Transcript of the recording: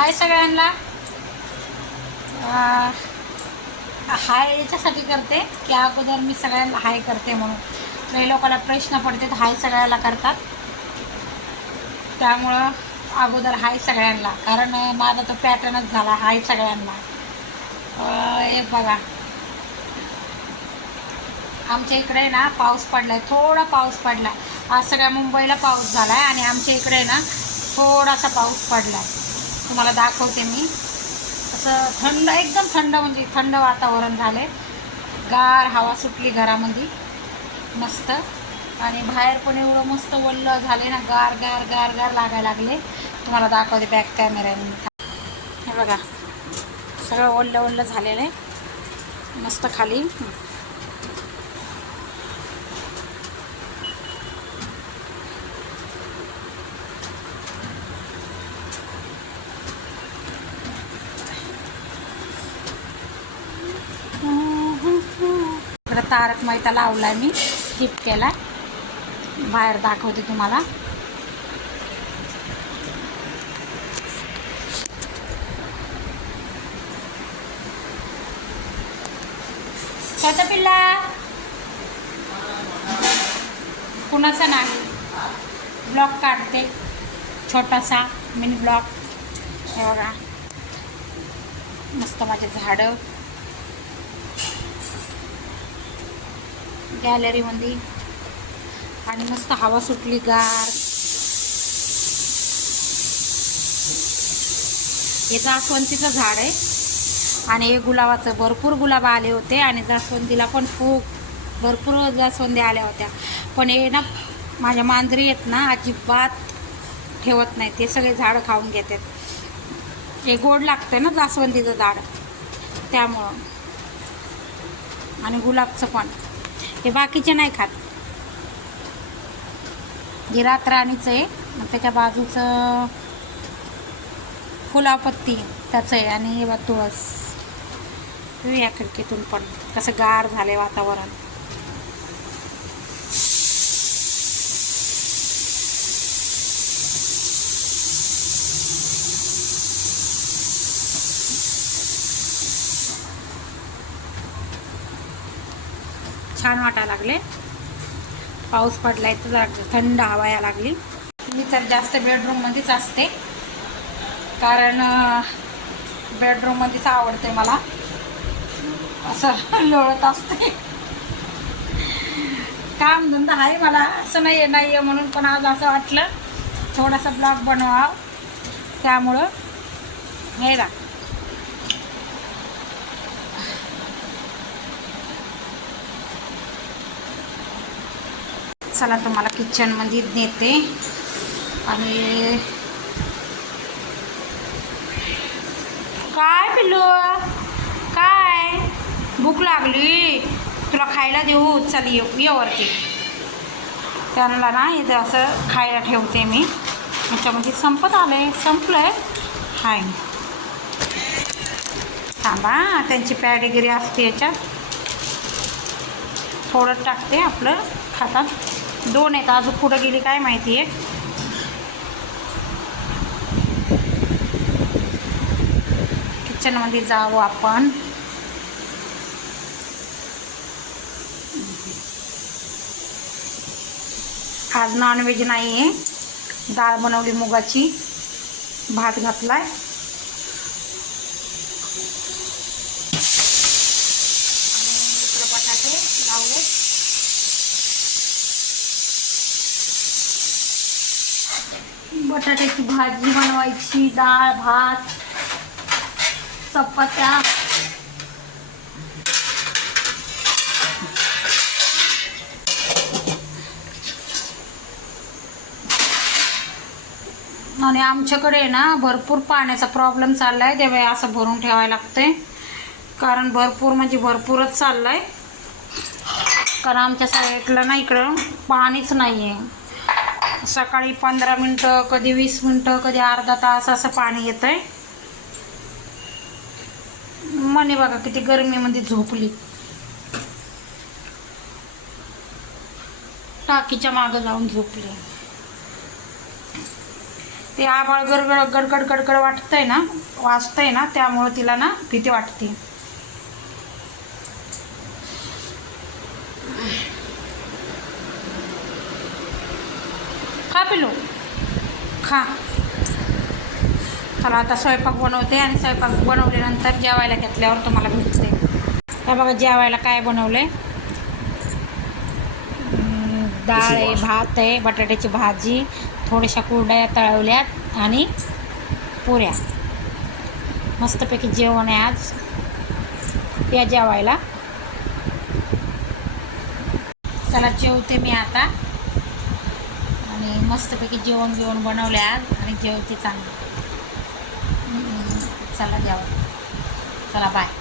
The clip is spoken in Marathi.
हाय सगळ्यांना. हाय याच्यासाठी करते की अगोदर मी सगळ्यांना हाय करते म्हणून. काही लोकांना प्रश्न पडतात हाय सगळ्याला करतात, त्यामुळं अगोदर हाय सगळ्यांना. कारण माझा तो पॅटर्नच झाला हाय सगळ्यांना. हे बघा, आमच्या इकडे ना पाऊस पडला आहे, थोडा पाऊस पडला आहे. आज सगळ्या मुंबईला पाऊस झाला आहे आणि आमच्या इकडे ना थोडासा पाऊस पडला आहे. तुम्हाला दाखवते मी. असं थंड, एकदम थंड, म्हणजे थंड वातावरण झाले. गार हवा सुटली घरामध्ये मस्त. आणि बाहेर पण एवढं मस्त ओल्लं झाले ना, गार गार गार गार लागायला लागले. तुम्हाला दाखवते बॅक कॅमेऱ्याने. हे बघा, सगळं ओल्लं ओल्लं झालेलं आहे मस्त खाली. तारक मेहता लावलाय, मी स्किप केलाय. बाहेर दाखवते तुम्हाला. छोटा पिल्ला कुणाचा नाही, ब्लॉग काढते छोटासा मिनी ब्लॉग. हे बघा मस्त माझे झाडं गॅलरीमध्ये आणि मस्त हवा सुटली गार. हे जास्वंदीचं झाड आहे आणि हे गुलाबाचं. भरपूर गुलाब आले होते आणि जास्वंदीला पण खूप भरपूर जास्वंदी आल्या होत्या. पण हे ना माझ्या मांजरी आहेत ना, अजिबात ठेवत नाही, ते सगळे झाडं खाऊन घेतात. हे गोड लागतं ना जास्वंदीचं झाड, त्यामुळं. आणि गुलाबचं पण, हे बाकीचे नाही खात. हे रातराणीचं आहे, त्याच्या बाजूचं फुलापत्ती त्याचं आहे. आणि हे बघ तुळस. या खिडकीतून पण कसं गार झालंय वातावरण. छान वाटायला लागले. पाऊस पडलाय तर जरा थंड हवा यायला लागली. मी तर जास्त बेडरूममध्येच असते, कारण बेडरूममध्येच आवडते मला. असं लोळत असते. कामधंदा आहे मला, असं नाही आहे म्हणून. पण आज असं वाटलं थोडासा ब्लॉग बनवा, त्यामुळं हे ना. चला तुम्हाला किचनमध्ये नेते. आणि काय पिल्लू, काय भूक लागली तुला, खायला देऊ? चल ये वरती. त्यांना ना इथं असं खायला ठेवते मी. याच्यामध्ये संपत आलंय, संपलंय. हाय थांबा, त्यांची पॅडेगिरी असते याच्यात. थोडं टाकते, आपलं खातात. 2 आहेत, अजून पुढं गेली काय माहिती आहे. किचनमध्ये जावं आपण. आज नॉनव्हेज नाही आहे, डाळ बनवली मुगाची, भात घातलाय. बटाटे लावले. बटाट्याची भाजी बनवायची, डाळ भात चपात्या. आणि आमच्याकडे ना भरपूर पाण्याचा प्रॉब्लेम चालला आहे. तेव्हा असं भरून ठेवायला लागतंय, कारण भरपूर म्हणजे भरपूरच चाललं आहे. कारण आमच्या साईडला ना इकडं पाणीच नाही आहे. सकाळी 15 मिनटं, कधी 20 मिनटं, कधी अर्धा तास असं पाणी येतं आहे. मने बघा किती गरमीमध्ये झोपली, टाकीच्या मागं जाऊन झोपली. ते आभाळ गडगड गडगड गडगड वाटतंय ना, वाजतंय ना, त्यामुळं तिला ना भीती वाटते. खा पिलू खा. चला आता स्वयंपाक बनवते आणि स्वयंपाक बनवल्यानंतर जेवायला घेतल्यावर तुम्हाला भेटते. तर बघा जेवायला काय बनवलं. डाळ आहे, भात आहे, बटाट्याची भाजी, थोड्याशा कुरड्या तळवल्यात आणि पुऱ्या. मस्तपैकी जेवण आहे आज. या जेवायला. चला जेवते मी आता. आणि मस्तपैकी जेवण बनवले आज आणि जेवते चांगलं. चला जेवा. चला बाय.